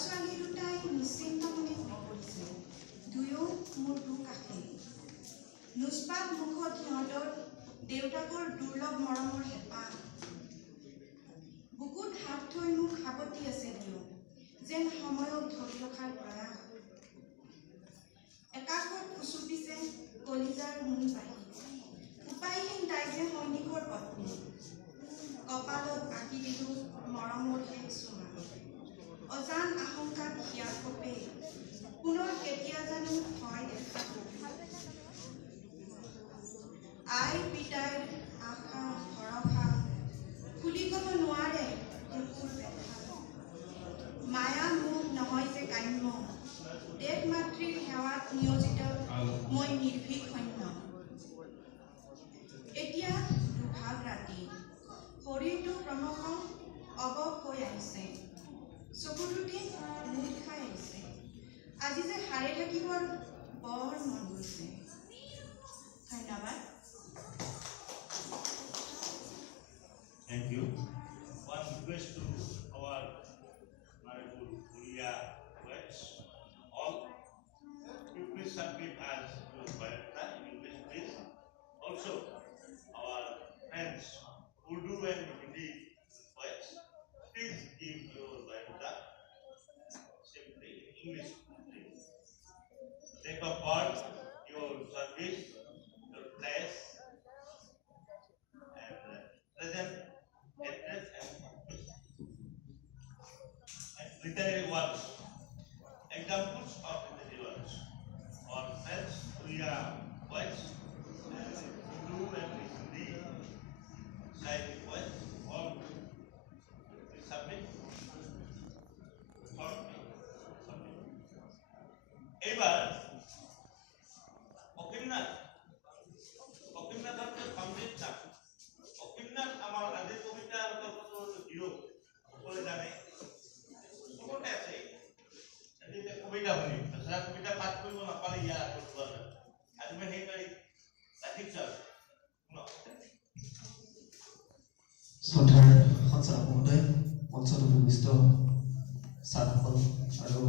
ছোৱালী দুটাই নিশ্চিন্ত মনে হৈ পৰিছে। দুয়ো মোৰ দুখ আহে। নুচপাত মুখত সিহঁতৰ দেউতাকৰ দুৰ্লভ মৰমৰ হেঁপাহ। বুকুত হাত থৈ মোক সাৱটি আছে দিয়ক, যেন সময়ক ধৰি ৰখাৰ প্ৰয়াস। একাষত উচুপিছে কলিজাৰ মূল বাঢ়ি। উপায়হীন তাই যে সৈনিকৰ পত্নী। কপালত আঁকি দিলোঁ মৰমৰ শেষ চুমা। অজান আশংকাত হিয়াৰ কপে পুনৰ কেতিয়া জানো হয় দেখা। আই পিতাইৰ আশা ভৰসা খুলি ক'ব নোৱাৰে বুকুৰ ব্যথা। মায়া মোহ নহয় যে কাম্য, দেশ মাতৃৰ সেৱাত নিয়োজিত মই নিৰ্ভীক সৈন্য। এতিয়া দুভাগ ৰাতি, শৰীৰটো ক্ৰমশঃ অৱস হৈ আহিছে, চকুদুটি মুঠ খাই আহিছে। আজি যে সাৰে থাকিবৰ বৰ মন গৈছে। ধন্যবাদ। Thank you. One request to our Manipur Korea poets. All you please submit as your biography in English, please. Also, our friends Urdu and Hindi poets, please give your biography simply in English, please. Date of birth, your service, your place, and present address and literary works. Examples of literary works. Our friends Korea poets, Urdu and Hindi scientific poets, all submit. এবার অকিমনাথৰ complete নাম। অকিমনাথ আমাৰ আজিৰ কবিতাৰ hero সকলোৱে জানে, চবতে আছে। এতিয়া কবিতা শুনি কবিতা পাঠ কৰিব নাপালে ইয়াৰ আগত আজি মই সেই তাৰিখ ৰাতিক ছাৰ শ্ৰদ্ধাৰ সঞ্চালক মহোদয়, মঞ্চত উপবিষ্ট ছাৰসকল আৰু